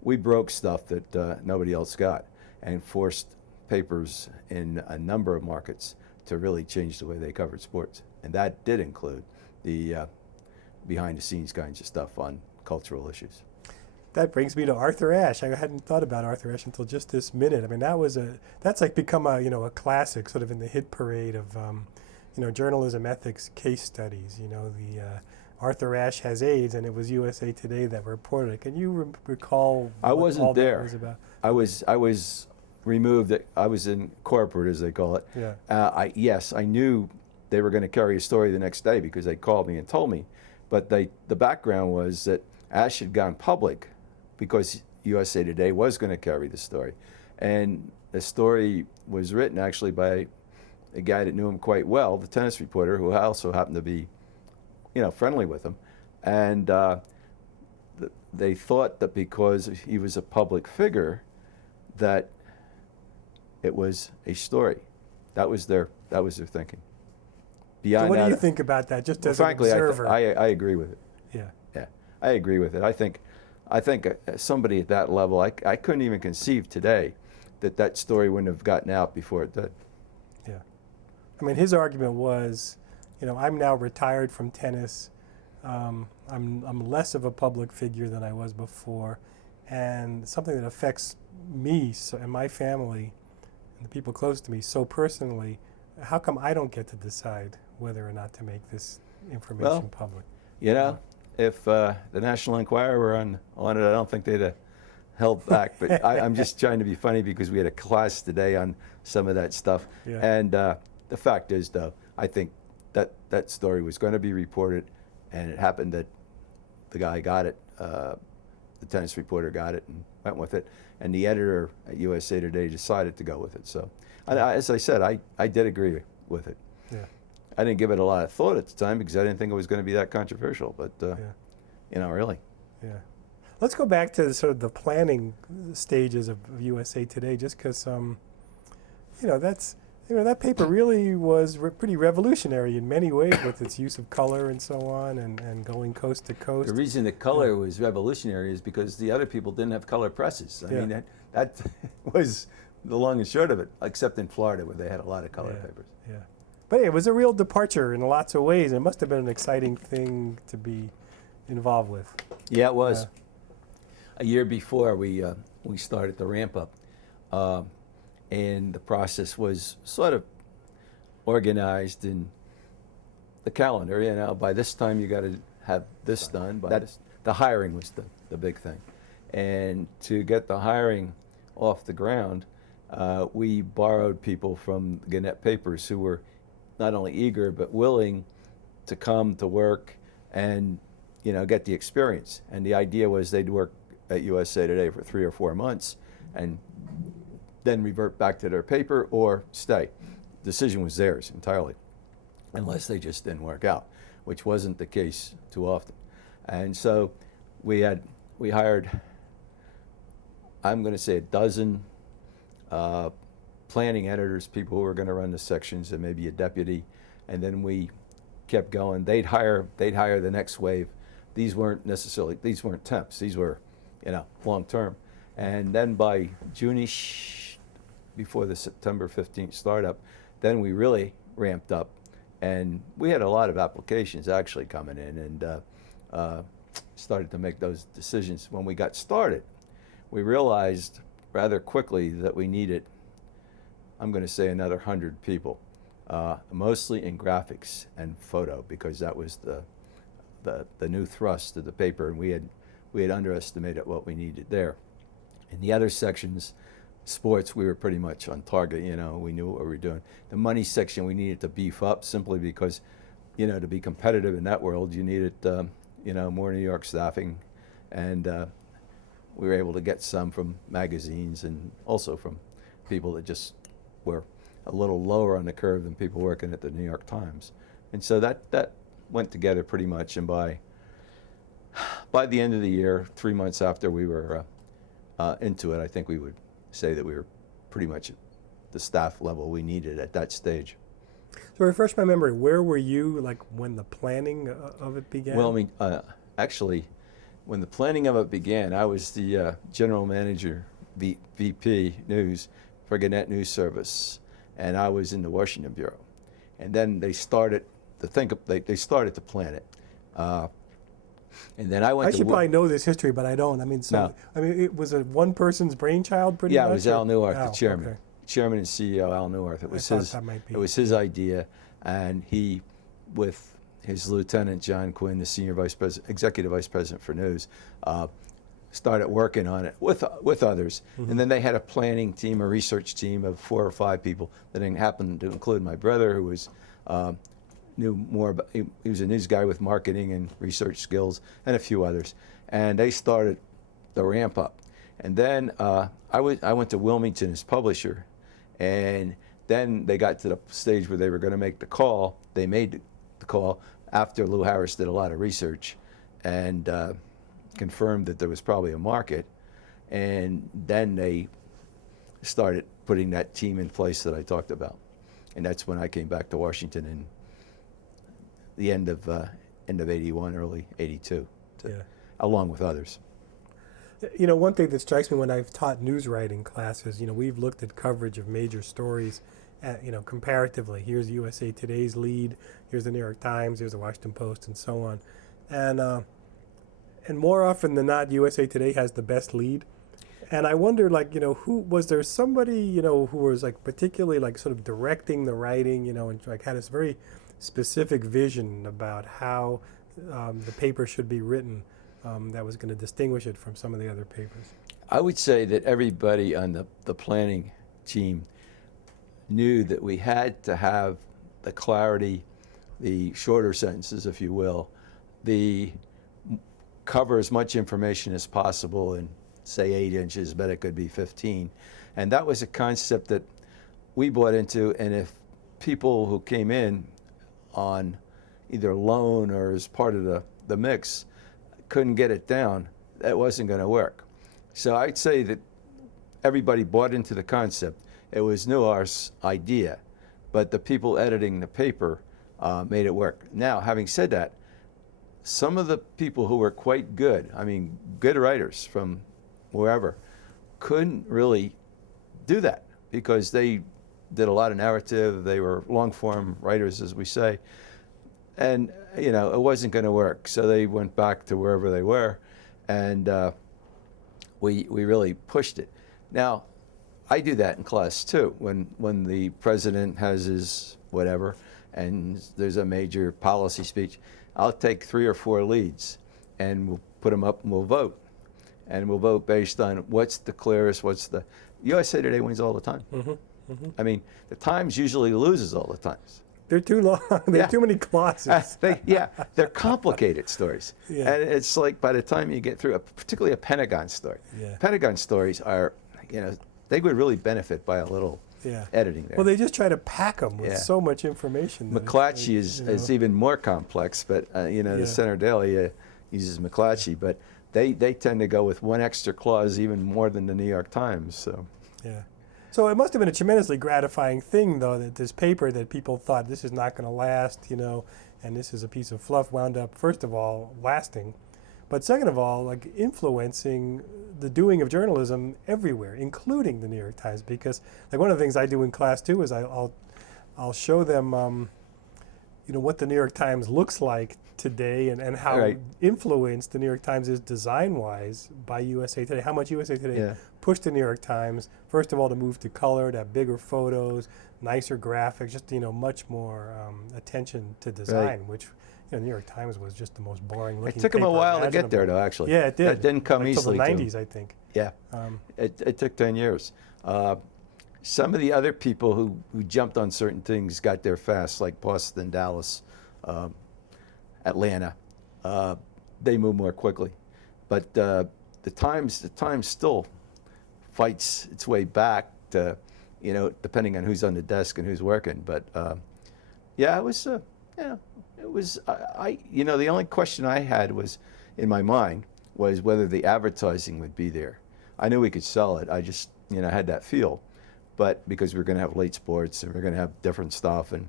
we broke stuff that nobody else got and forced papers in a number of markets to really change the way they covered sports. And that did include the behind-the-scenes kinds of stuff on cultural issues. That brings me to Arthur Ashe. I hadn't thought about Arthur Ashe until just this minute. I mean, that's like become a classic, sort of in the hit parade of journalism ethics case studies. The Arthur Ashe has AIDS, and it was USA Today that reported it. Can you recall? I wasn't all there. That was about? I was removed. I was in corporate, as they call it. Yeah. Yes, I knew they were going to carry a story the next day because they called me and told me. But the background was that Ashe had gone public because USA Today was going to carry the story. And the story was written actually by a guy that knew him quite well, the tennis reporter, who also happened to be, friendly with him. And they thought that because he was a public figure, that it was a story. That was their thinking. Beyond so what that, do you think about that, just as frankly, an observer? I agree with it. Yeah. I agree with it. I think somebody at that level, I couldn't even conceive today that story wouldn't have gotten out before it did. Yeah. I mean, his argument was, I'm now retired from tennis. I'm less of a public figure than I was before, and something that affects me and my family and the people close to me so personally. How come I don't get to decide whether or not to make this information public? If the National Enquirer were on it, I don't think they'd have held back. But I'm just trying to be funny because we had a class today on some of that stuff. Yeah. And the fact is, though, I think that story was going to be reported, and it happened that the guy got it, the tennis reporter got it and went with it, and the editor at USA Today decided to go with it. So, as I said, I did agree with it. Yeah. I didn't give it a lot of thought at the time because I didn't think it was going to be that controversial, but really. Yeah. Let's go back to sort of the planning stages of USA Today, just because that paper really was pretty revolutionary in many ways with its use of color and so on, and going coast to coast. The reason that color was revolutionary is because the other people didn't have color presses. I mean, that was the long and short of it, except in Florida where they had a lot of color papers. Yeah. But it was a real departure in lots of ways. It must have been an exciting thing to be involved with. Yeah, it was. A year before we started the ramp up, and the process was sort of organized in the calendar. By this time you got to have this done. The hiring was the big thing, and to get the hiring off the ground, we borrowed people from Gannett Papers who were not only eager but willing to come to work and get the experience. And the idea was they'd work at USA Today for 3 or 4 months and then revert back to their paper or stay. The decision was theirs entirely, unless they just didn't work out, which wasn't the case too often. And so we hired, I'm going to say, a dozen planning editors, people who were going to run the sections, and maybe a deputy, and then we kept going. They'd hire the next wave. These weren't temps. These were, long term. And then by June-ish, before the September 15th startup, then we really ramped up, and we had a lot of applications actually coming in, and started to make those decisions. When we got started, we realized rather quickly that we needed, I'm going to say, another 100 people, mostly in graphics and photo, because that was the new thrust of the paper, and we had underestimated what we needed there. In the other sections, sports, we were pretty much on target. We knew what we were doing. The money section, we needed to beef up simply because, to be competitive in that world, you needed, more New York staffing, and we were able to get some from magazines and also from people that just were a little lower on the curve than people working at the New York Times. And so that went together pretty much. And by the end of the year, 3 months after we were into it, I think we would say that we were pretty much at the staff level we needed at that stage. So refresh my memory, where were you like when the planning of it began? Well, actually, when the planning of it began, I was the general manager, VP News for Gannett News Service, and I was in the Washington Bureau. And then they started they started to plan it. And then I went I should probably know this history, but I don't. It was a one person's brainchild pretty much? Yeah, it was Al Neuharth, the chairman. Okay. Chairman and CEO Al Neuharth. It was his idea, and he, with his lieutenant John Quinn, the senior executive vice president for news, started working on it with others. Mm-hmm. And then they had a planning team, a research team of 4 or 5 people that happened to include my brother, who was knew more about. He was a news guy with marketing and research skills, and a few others. And they started the ramp up. And then I went to Wilmington as publisher, and then they got to the stage where they were going to make the call. They made the call after Lou Harris did a lot of research and confirmed that there was probably a market. And then they started putting that team in place that I talked about. And that's when I came back to Washington in the end of 81, early 82, along with others. One thing that strikes me when I've taught news writing classes, we've looked at coverage of major stories, comparatively. Here's USA Today's lead, here's the New York Times, here's the Washington Post, and so on. And more often than not, USA Today has the best lead. And I wonder, who was there somebody, who was particularly sort of directing the writing, and had this very specific vision about how the paper should be written that was going to distinguish it from some of the other papers? I would say that everybody on the planning team knew that we had to have the clarity, the shorter sentences, if you will, cover as much information as possible in, say, 8 inches, but it could be 15. And that was a concept that we bought into, and if people who came in on either loan or as part of the mix couldn't get it down, that wasn't going to work. So I'd say that everybody bought into the concept. It was Neuharth's idea, but the people editing the paper made it work. Now, having said that, some of the people who were quite good, good writers from wherever, couldn't really do that because they did a lot of narrative. They were long-form writers, as we say. And, it wasn't going to work. So they went back to wherever they were, and we really pushed it. Now, I do that in class, too. When the president has his whatever, and there's a major policy speech, I'll take 3 or 4 leads, and we'll put them up, and we'll vote. And we'll vote based on what's the clearest, USA Today wins all the time. Mm-hmm. Mm-hmm. The Times usually loses all the times. They're too long. There are too many clauses. They're complicated stories. Yeah. And it's like by the time you get through, particularly a Pentagon story. Yeah. Pentagon stories are, they would really benefit by a little editing there. Well, they just try to pack them with so much information. McClatchy is even more complex, but, the Center Daily uses McClatchy, but they tend to go with one extra clause even more than the New York Times. So. Yeah. So it must have been a tremendously gratifying thing, though, that this paper that people thought this is not going to last, and this is a piece of fluff, wound up, first of all, lasting, but second of all, influencing the doing of journalism everywhere, including the New York Times, because one of the things I do in class too is I'll show them, what the New York Times looks like today and how influenced the New York Times is design-wise by USA Today, how much USA Today pushed the New York Times, first of all, to move to color, to have bigger photos, nicer graphics, just, much more attention to design, which, New York Times was just the most boring looking. It took them a paper while to get there, imaginable. though. Actually, Yeah, it did. That didn't come Until easily. the to 'em. '90s, I think. Yeah, Um, it took 10 years. Some of the other people who jumped on certain things got there fast, like Boston, Dallas, Atlanta. They moved more quickly, but the Times still fights its way back to, depending on who's on the desk and who's working. But yeah, it was, it was. The only question I had was in my mind was whether the advertising would be there. I knew we could sell it. I just, had that feel, but because we were going to have late sports and we are going to have different stuff, and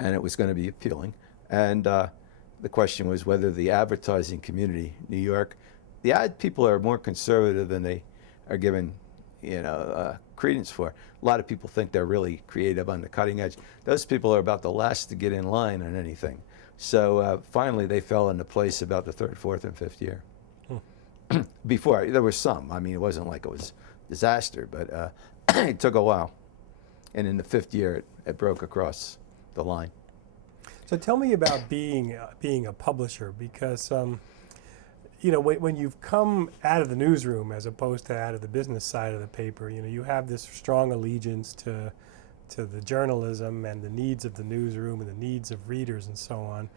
it was going to be appealing. And the question was whether the advertising community, New York, the ad people are more conservative than they are given, credence for. A lot of people think they're really creative on the cutting edge. Those people are about the last to get in line on anything. So finally, they fell into place about the third, fourth, and fifth year. Before, there was some. I mean, it wasn't like it was disaster, but it took a while. And in the fifth year, it broke across the line. So tell me about being a publisher, because when you've come out of the newsroom as opposed to out of the business side of the paper, you have this strong allegiance to the journalism and the needs of the newsroom and the needs of readers and so on.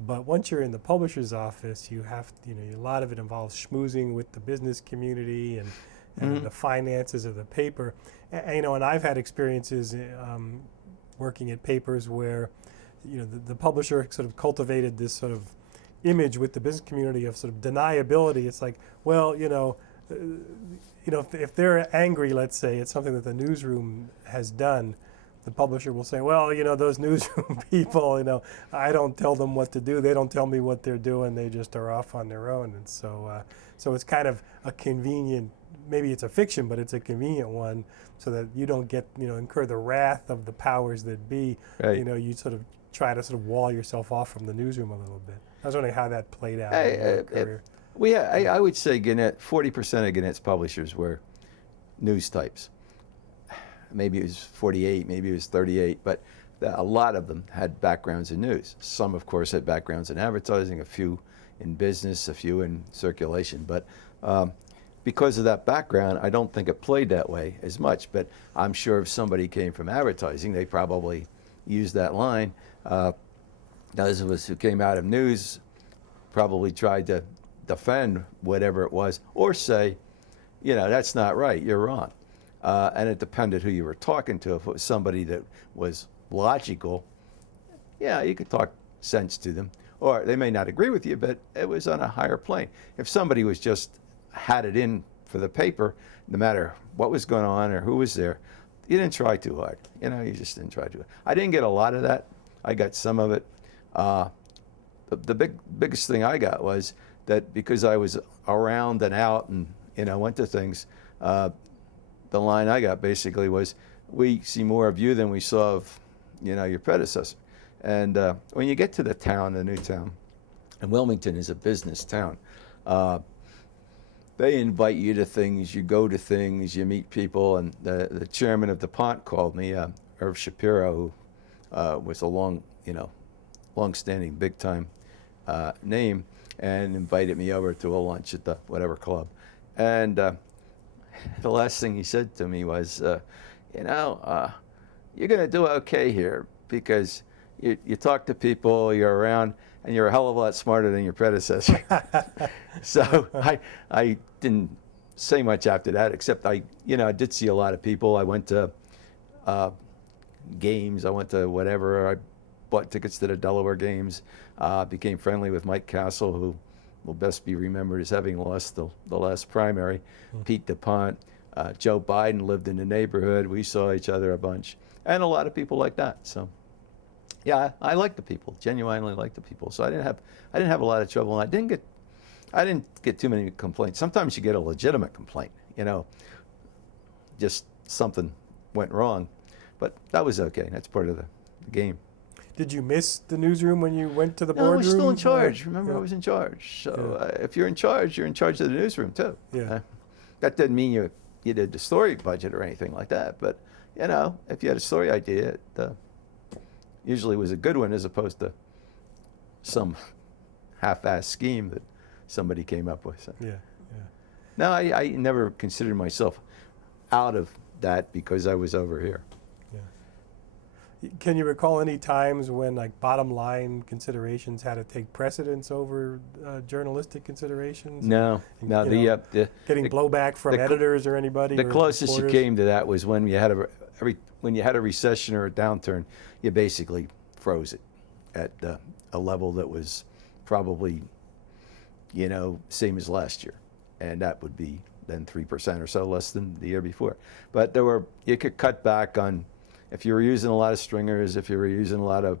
But once you're in the publisher's office, you have, a lot of it involves schmoozing with the business community and the finances of the paper. And I've had experiences working at papers where, the publisher sort of cultivated this sort of image with the business community of sort of deniability. It's like, well, if they're angry, let's say, it's something that the newsroom has done, the publisher will say, well, those newsroom people, I don't tell them what to do. They don't tell me what they're doing. They just are off on their own. And so it's kind of a convenient, maybe it's a fiction, but it's a convenient one, so that you don't get, incur the wrath of the powers that be. Right. You sort of try to sort of wall yourself off from the newsroom a little bit. I was wondering how that played out in your career. I would say Gannett, 40% of Gannett's publishers were news types. Maybe it was 48, maybe it was 38, but a lot of them had backgrounds in news. Some, of course, had backgrounds in advertising, a few in business, a few in circulation. But because of that background, I don't think it played that way as much. But I'm sure if somebody came from advertising, they probably used that line. Those of us who came out of news probably tried to defend whatever it was, or say, that's not right, you're wrong. And it depended who you were talking to. If it was somebody that was logical, yeah, you could talk sense to them. Or they may not agree with you, but it was on a higher plane. If somebody was just had it in for the paper, no matter what was going on or who was there, you didn't try too hard. You just didn't try too hard. I didn't get a lot of that. I got some of it. The biggest thing I got was that because I was around and out and went to things, the line I got basically was, we see more of you than we saw of your predecessor. And when you get to the town, the new town, and Wilmington is a business town, they invite you to things, you go to things, you meet people. And the chairman of DuPont called me, Irv Shapiro, who was a long-standing, big-time name, and invited me over to a lunch at the whatever club. And the last thing he said to me was, you're going to do okay here, because you talk to people, you're around, and you're a hell of a lot smarter than your predecessor. So I didn't say much after that, except I did see a lot of people. I went to games, I went to whatever, I bought tickets to the Delaware games, became friendly with Mike Castle, who will best be remembered as having lost the last primary, Pete DuPont, Joe Biden lived in the neighborhood, we saw each other a bunch, and a lot of people like that. So yeah, I like the people, genuinely like the people. So I didn't have a lot of trouble, and I didn't get too many complaints. Sometimes you get a legitimate complaint, just something went wrong, but that was okay. That's part of the game. Did you miss the newsroom when you went to the boardroom? No, I was still in charge. Remember, yeah. I was in charge. So if you're in charge of the newsroom too. Yeah. That didn't mean you did the story budget or anything like that, but if you had a story idea, it usually was a good one, as opposed to some half-assed scheme that somebody came up with. So. Yeah, No, I never considered myself out of that because I was over here. yeah. Can you recall any times when like bottom line considerations had to take precedence over journalistic considerations? No, And, no. you know, getting The- blowback from editors or anybody? the or closest you reporters? came to that was when you had when you had a recession or a downturn, you basically froze it at a level that was probably, same as last year, and that would be then 3% or so less than the year before. But you could cut back on if you were using a lot of stringers, if you were using a lot of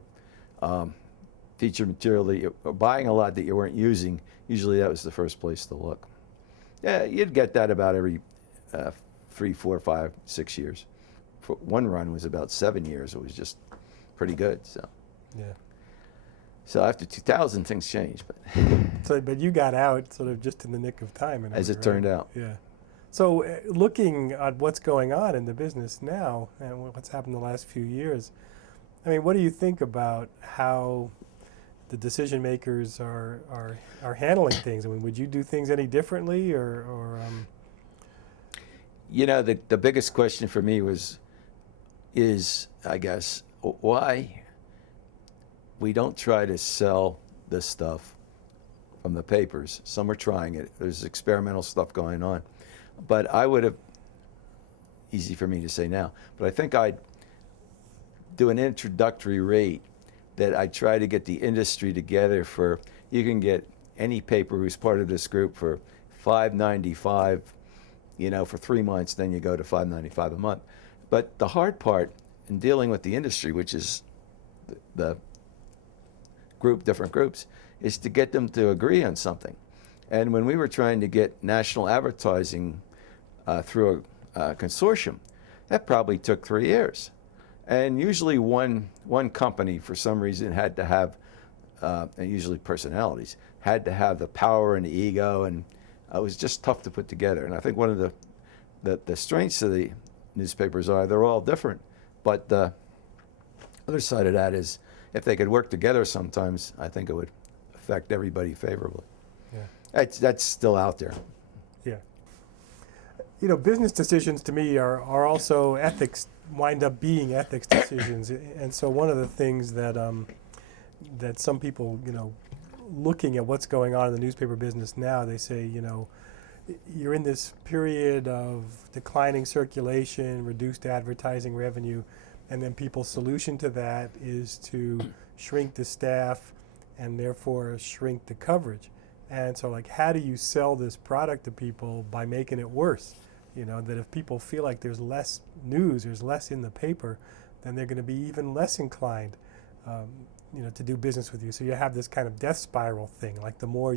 feature material or buying a lot that you weren't using. Usually that was the first place to look. Yeah, you'd get that about every 3, 4, 5, 6 years. For one run was about 7 years. It was just pretty good. So. Yeah. So after 2000, things changed, But you got out sort of just in the nick of time. as it turned out. Yeah. So looking at what's going on in the business now and what's happened the last few years, I mean, what do you think about how the decision makers are handling things? I mean, would you do things any differently or The biggest question for me is, I guess, why we don't try to sell this stuff from the papers. Some are trying it. There's experimental stuff going on. But I would have, easy for me to say now, but I think I'd do an introductory rate that I try to get the industry together for. You can get any paper who's part of this group for $5.95, for 3 months, then you go to $5.95 a month. But the hard part in dealing with the industry, which is the different groups, is to get them to agree on something. And when we were trying to get national advertising through a consortium, that probably took 3 years. And usually one company, for some reason, had to have, and usually personalities, had to have the power and the ego, and it was just tough to put together. And I think one of the strengths of the newspapers are they're all different, but the other side of that is if they could work together sometimes, I think it would affect everybody favorably. Yeah. That's still out there. Yeah. Business decisions to me are also wind up being ethics decisions. And so one of the things that that some people, looking at what's going on in the newspaper business now, they say, you're in this period of declining circulation, reduced advertising revenue, and then people's solution to that is to shrink the staff and therefore shrink the coverage. And so how do you sell this product to people by making it worse? That if people feel like there's less news, there's less in the paper, then they're going to be even less inclined, to do business with you. So you have this kind of death spiral thing. Like the more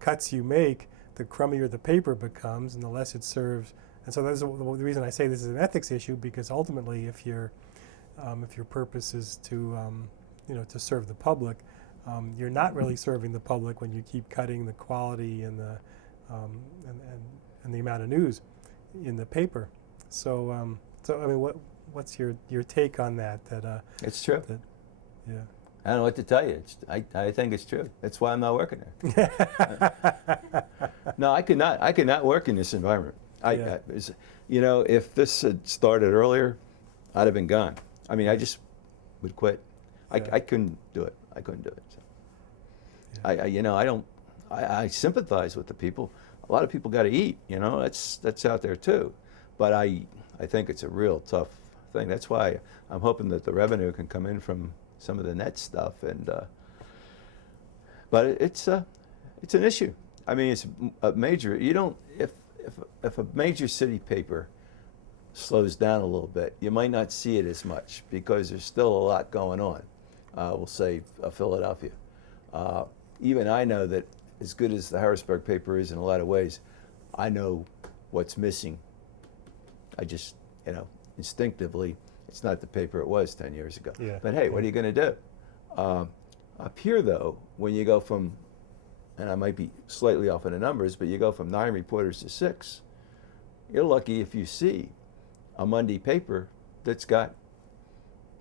cuts you make, the crummier the paper becomes and the less it serves. And so that's the reason I say this is an ethics issue, because ultimately if your purpose is to serve the public, you're not really serving the public when you keep cutting the quality and the amount of news in the paper. So I mean, what's your take on that? It's true. Yeah. I don't know what to tell you. I think it's true. That's why I'm not working there. No, I could not work in this environment. If this had started earlier, I'd have been gone. I mean, I just would quit. Yeah. I couldn't do it. I couldn't do it. So. Yeah. I sympathize with the people. A lot of people got to eat. That's out there too. But I think it's a real tough thing. That's why I'm hoping that the revenue can come in from some of the net stuff. But it's an issue. I mean, it's a major. If a major city paper slows down a little bit, you might not see it as much because there's still a lot going on. We'll say Philadelphia. Even I know that as good as the Harrisburg paper is in a lot of ways, I know what's missing. I just, instinctively, it's not the paper it was 10 years ago. Yeah. But hey, what are you going to do? Up here, though, when you go from, and I might be slightly off in the numbers, but you go from 9 reporters to 6, you're lucky if you see a Monday paper that's got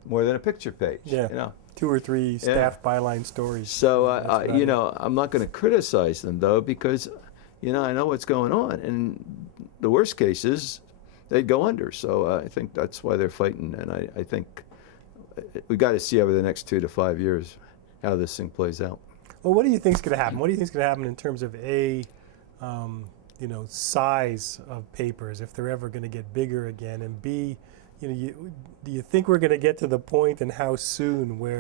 more than a picture page. Yeah. 2 or 3 staff byline stories. So, That's about you it. know, I'm not going to criticize them, though, because, you know, I know what's going on. And the worst case is they'd go under. So I think that's why they're fighting. And I think we got to see over the next 2 to 5 years how this thing plays out. Well, what do you think's going to happen? What do you think's going to happen in terms of you know, size of papers if they're ever going to get bigger again, and B, you know, do you think we're going to get to the point, and how soon, where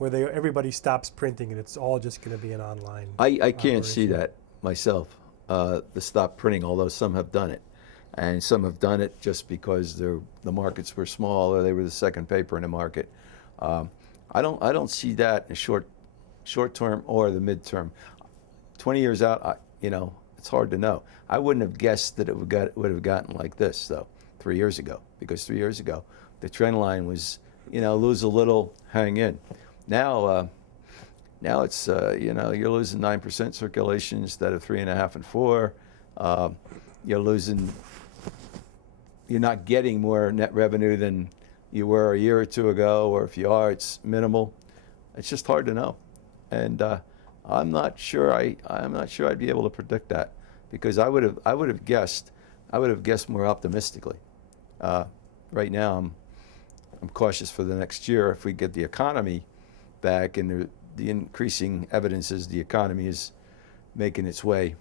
everybody stops printing and it's all just going to be an online? I can't see operation? that myself, the stop printing, although some have done it. And some have done it just because the markets were small or they were the second paper in the market. I don't see that in the short term or the midterm. 20 years out, you know, it's hard to know. I wouldn't have guessed that it would have gotten like this, though, 3 years ago, because 3 years ago the trend line was, you know, lose a little, hang in. Now it's you know, you're losing 9% circulation instead of 3.5 and 4. You're not getting more net revenue than you were a year or two ago, or if you are, it's minimal. It's just hard to know, and I'm not sure I'd be able to predict that, because I would have guessed more optimistically. Right now, I'm cautious for the next year. If we get the economy back, and the increasing evidence is the economy is making its way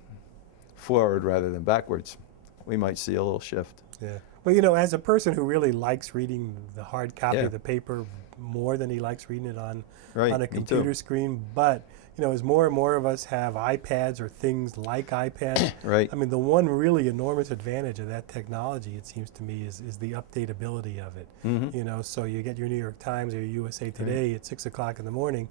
forward rather than backwards, we might see a little shift. Yeah. Well, you know, as a person who really likes reading the hard copy Yeah. of the paper more than he likes reading it on Right, a me too. computer screen, but you know, as more and more of us have iPads or things like iPads, Right. I mean, the one really enormous advantage of that technology, it seems to me, is the updatability of it. Mm-hmm. You know, so you get your New York Times or your USA Today at 6 o'clock in the morning,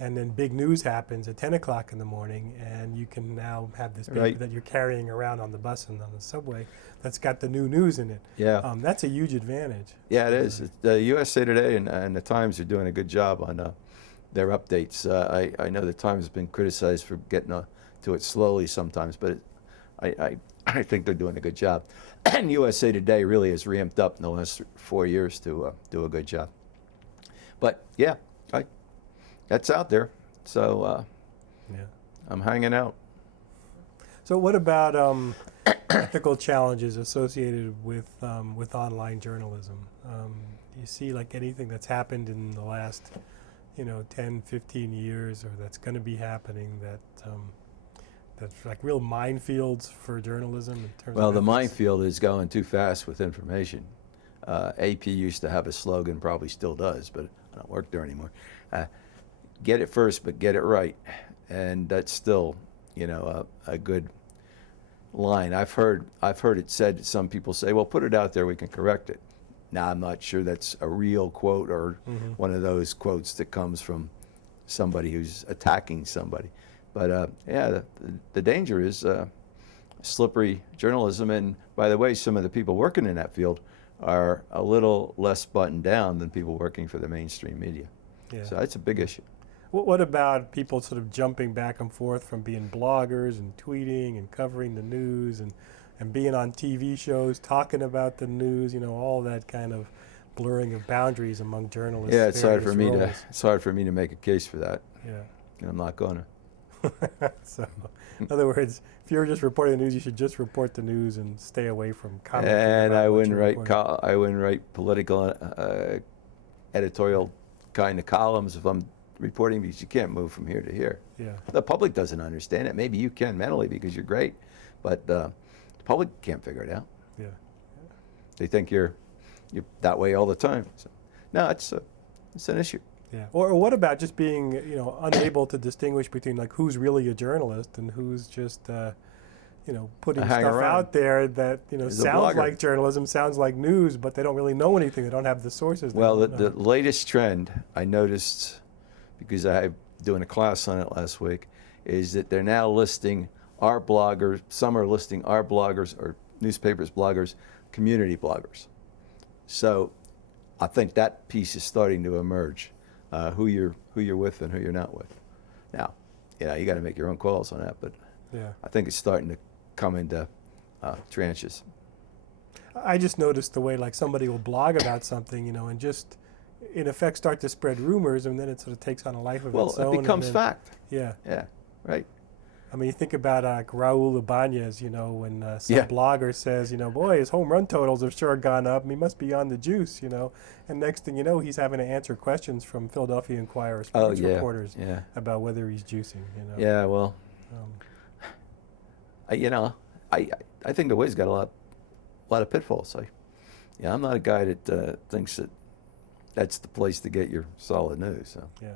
and then big news happens at 10 o'clock in the morning, and you can now have this paper Right. that you're carrying around on the bus and on the subway that's got the new news in it. Yeah. That's a huge advantage. Yeah, it is. The USA Today and the Times are doing a good job on their updates. I know the Times has been criticized for getting to it slowly sometimes, but I think they're doing a good job. And USA Today really has ramped up in the last 4 years to do a good job. But yeah, that's out there. So Yeah. I'm hanging out. So what about ethical challenges associated with online journalism? Do you see like anything that's happened in the last, you know, 10, 15 years, or that's going to be happening that's like real minefields for journalism in terms Well, of the ethics? minefield is going too fast with information. AP used to have a slogan, probably still does, but I don't work there anymore. Get it first, but get it right. And that's still, you know, a good line. I've heard it said, some people say, well, put it out there, we can correct it. Now, I'm not sure that's a real quote or one of those quotes that comes from somebody who's attacking somebody. But yeah, the danger is slippery journalism. And by the way, some of the people working in that field are a little less buttoned down than people working for the mainstream media. Yeah. So that's a big issue. What about people sort of jumping back and forth from being bloggers and tweeting and covering the news and being on TV shows, talking about the news, you know, all that kind of blurring of boundaries among journalists? Yeah, it's hard for me various it's hard for me to make a case for that. roles. And I'm not gonna. Yeah. So, in other words, if you're just reporting the news, you should just report the news and stay away from commenting. And about I what wouldn't you're write reporting. I wouldn't write political editorial kind of columns if I'm reporting, because you can't move from here to here. Yeah. The public doesn't understand it. Maybe you can mentally because you're great, but the public can't figure it out. Yeah. They think you're that way all the time. So, no, it's an issue. Yeah. Or what about just being, you know, unable to distinguish between like who's really a journalist and who's just, you know, putting hang stuff around. out there that, you know, Is a sounds blogger. like journalism, sounds like news, but they don't really know anything. They don't have the sources. They Well, don't the know. latest trend I noticed, because I'm doing a class on it last week, is that they're now listing our bloggers. Some are listing our bloggers or newspapers bloggers, community bloggers. So I think that piece is starting to emerge, who you're with and who you're not with. Now, you got to make your own calls on that, but Yeah. I think it's starting to come into tranches. I just noticed the way like somebody will blog about something, you know, and just in effect, start to spread rumors, and then it sort of takes on a life of Well, its own. it becomes and then, fact. Yeah. Yeah, right. I mean, you think about Raul Ibanez, when some Yeah. blogger says, boy, his home run totals have sure gone up. He must be on the juice, And next thing you know, he's having to answer questions from Philadelphia Inquirer Oh, sports yeah. reporters Yeah. about whether he's juicing, Yeah, well, Um, I think the way's got a lot of pitfalls. I'm not a guy that thinks that that's the place to get your solid news. So. yeah.